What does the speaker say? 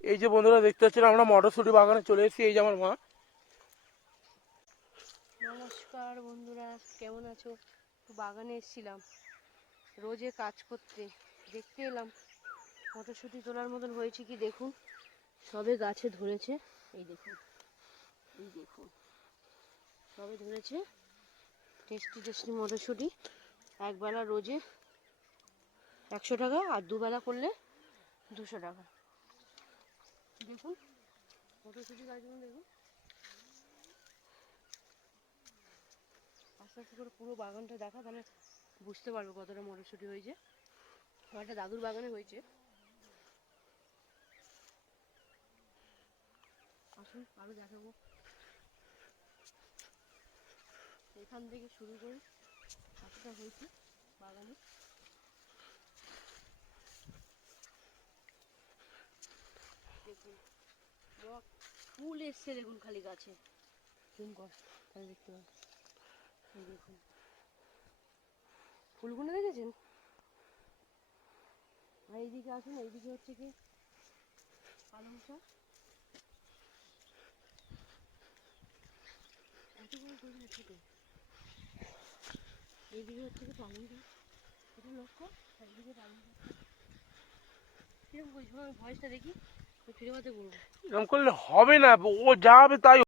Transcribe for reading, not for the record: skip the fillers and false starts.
এই যে বন্ধুরা দেখতে পাচ্ছেন আমরা মটরশুঁটি বাগানে চলে এসেছি। এই যে আমার মা। নমস্কার বন্ধুরা, কেমন আছো? বাগানে এসেছিলাম রোজে কাজ করতে, দেখতে এলাম মটরশুঁটি তোলার মতন হয়েছে কি দেখুন, সবে গাছে ধরেছে। এই দেখুন, এই দেখুন, সবে ধরেছে। টেস্টি টেস্টি মটরশুঁটি, একবেলা রোজে 100 টাকা, আর দুবেলা করলে 200 টাকা। দেখুন মটরশুঁটি গাছগুলো দেখুন, আস্তে আস্তে করে পুরো বাগানটা দেখা, তাহলে বুঝতে পারবে কতটা মটরশুঁটি হয়েছে। আমার একটা দাদুর বাগানে হয়েছে। আসুন আরো দেখাবো। এখান থেকে শুরু করে কতটা হয়েছে বাগানে। দেখুন ফুল এসছে, দেখুন খালি গাছে। জুম কর, তাহলে দেখতে পাবেন। এই দেখুন ফুলগুলো দেখেছেন। আর এইদিকে আসুন, এইদিকে হচ্ছে কি পালং শাক। এতগুলো করি ছোটো। এইদিকে হচ্ছে কি পালং শাক, এটা লক্ষ্য। এইদিকে পালং শাক কিরকম বলছি, আমি ভয়েসটা দেখি, ফিরে মাতে করবো। এরকম করলে হবে না, ও যাবে তাই।